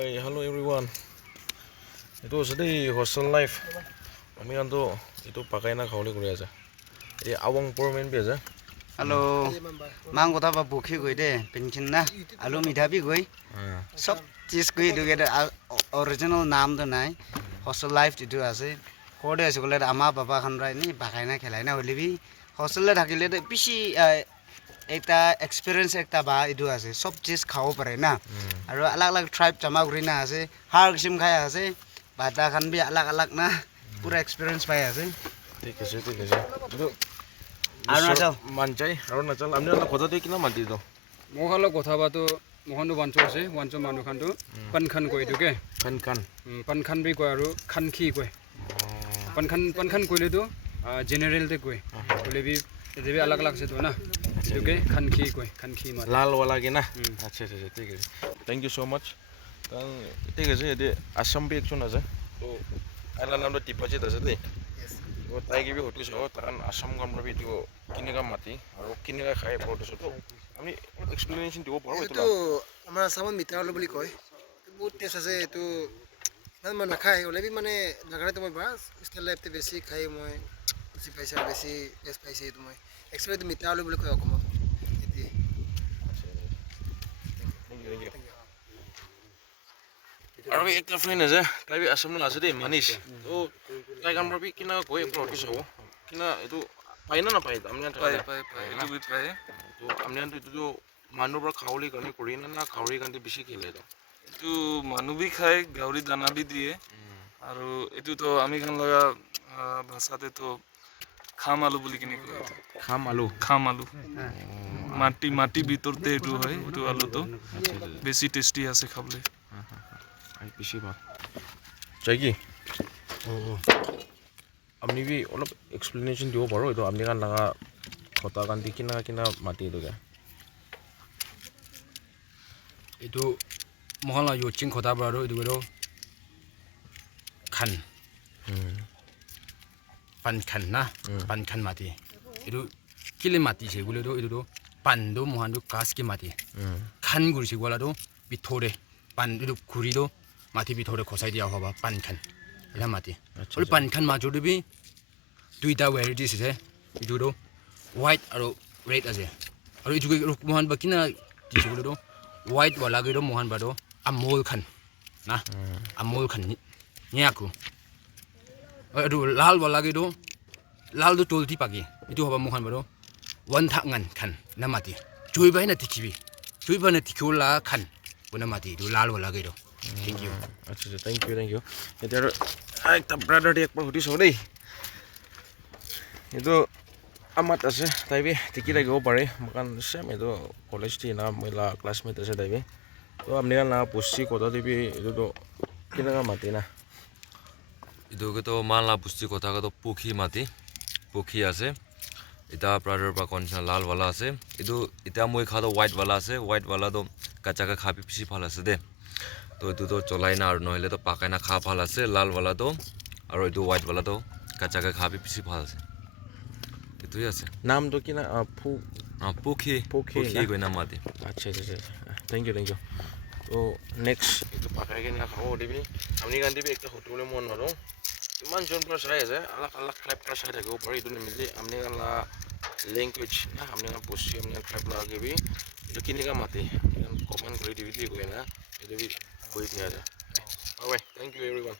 Hi, hello everyone. Itu sedih hostel life. Kami kan tuh itu pakai nak kau lihat aja. Ini awang permen biasa. Halo, mang kota apa bukti gue deh, pengen na, alu midha भी gue, सब चीज gue together original नाम तो नहीं, hostel life itu আছে, kode sekolah ama bapa kan rai ini pakai na kelai na boleh भी, hostel le thakile तो पिसी एकटा experience एकटा बा itu আছে, सब चीज खाओ परे ना, और अलग अलग tribe जमा करी ना আছে, हर किस्म खाया আছে, बाता खान भी अलग अलग ना, पूरा experience पाया আছে। ঠিক আছে। Itu Arunachal Mancai, Arunachal. Amni orang kota tu kena mati tu. Mohalo kotha ba to mohonu bancho ase wancho manu khan to pankhan koi duke Kan. pankhan bi koi aru khanki koi pankhan koile to general te koi kole bi ede bi alag alag se to na duke khanki koi khanki ma Lal wala kena. Acha. ঠিক আছে। Thank you so much. Kan ঠিক আছে এতে Assam B একজন আছে। তো আইলা নাম তো টিপাচি আছে দে। তো তাই কি বি হটু সহ তাকান আসাম গামরা বি তো কিনেকা মাটি আৰু কিনেকা খাই পড়তো তো আমি এক্সপ্লেনেশন দিব পাৰো এইটো আমাৰ আসামত মিঠা আলু বুলি কয় বহুত টেষ্ট আছে এইটো মানে মই নাখায় হ'লে বি মানে নাখালেতো মই বাছ ষ্টাইল লাইফতে বেছি খাই মই বেছি পাইছে আৰু বেছি টেষ্ট পাইছে এইটো মই একচুৱেলি এইটো মিঠা আলু বুলি কয় অসমত এটি আৰু একটা ফ্ৰেন্ড আছে তাই বি আসাম আছে দে মানিস তো তাই গামরা বি কিনা কই পড়তো সহ কিনা এটো পাই না পাই আমি পাই এইটো বি পাই তো আমি তো মানুহৰ পৰা খাৱলি কাৰণে কৰি না খাৱলি কাৰণে বেছি খেলে তো এইটো মানুহ বি খায় গাহৰি দানা বি দিয়ে আৰু এইটোতো আমি খান লগা ভাষাতে তো খাম আলু বুলি কিনে কয় খাম আলু মাটি ভিতৰতে এইটো হয় এইটো আলুটো বেছি টেষ্টি আছে খাবলৈ বেছি ভাল চাইকি আপুনি বি অলপ এক্সপ্লেনেশ্যন দিব পাৰো এইটো আপুনি কাৰণ লগা কথা কাৰণ দি কিনা মাতি এইটোকে itu mohala yochin khota ba ro itu khan pan na pan khan mati itu kile mati se gule do itu pan do mohan do kas ki mati khan gur si gola do bithore pan itu kuri do mati bithore khosai dia hoba pan khan ila mati ol pan khan ma jodu bi duita varieties se itu do white aro red ase aro itu mohan ba kina ki gule do white wala giro mohan bado amol khan na amol khan nyaku adu lal wala giro lal do tolti pagi itu hoba mohan bado one thangan khan namati chui bai na tikibi chui bai na tikula khan bona mati du lal wala giro thank you আচ্ছা thank U এতিয়া একটা brother দি একবার হুটিছ দেই এইটো আমাত আছে তাই B টিকি লাগিব পাৰে কাৰণ সেম এইটো কলেজ টি না মহিলা ক্লাছমেট আছে তাই বি তো আপনি না পুষ্টি কথা দিবি এইটো কিনা মাতি না 이도게도 말라 부스티 고타가도 포키 আছে এটা ব্রাদার বা কনসা লাল वाला আছে ইদু এটা মই খাদো হোয়াইট वाला আছে হোয়াইট वाला তো কাচাকা খাবি পিছি ভাল আছে দে তো ইদু তো চলাই না আর নহলে তো পাকাই না খা ভাল আছে লাল वाला তো আর ইদু হোয়াইট वाला তো কাচাকা খাবি পিছি ভাল আছে ইতুই আছে নাম তো কিনা পোকি গৈ নাম মাতি আচ্ছা থ্যাংক ইউ তো নেক্সট এইটো পাকাই কিনা খাব দিবি আপনি গান দিবি একটা হোটেলে মন মাৰো ইমান জন পৰা চাই আছে আলাগ ট্ৰাইব পৰা চাই থাকিব পাৰি এইটো নিমিলি আপনি গালা ল্যাঙ্গুয়েজ না আপনি গান পুষ্টি আপনি ট্ৰাইব লাগাবি এইটো কিনিকা মাতি কমেন্ট কৰি দিবি গৈ না এইটো বি কৈ দিয়া যায় বাই থ্যাংক ইউ এভৰিওয়ান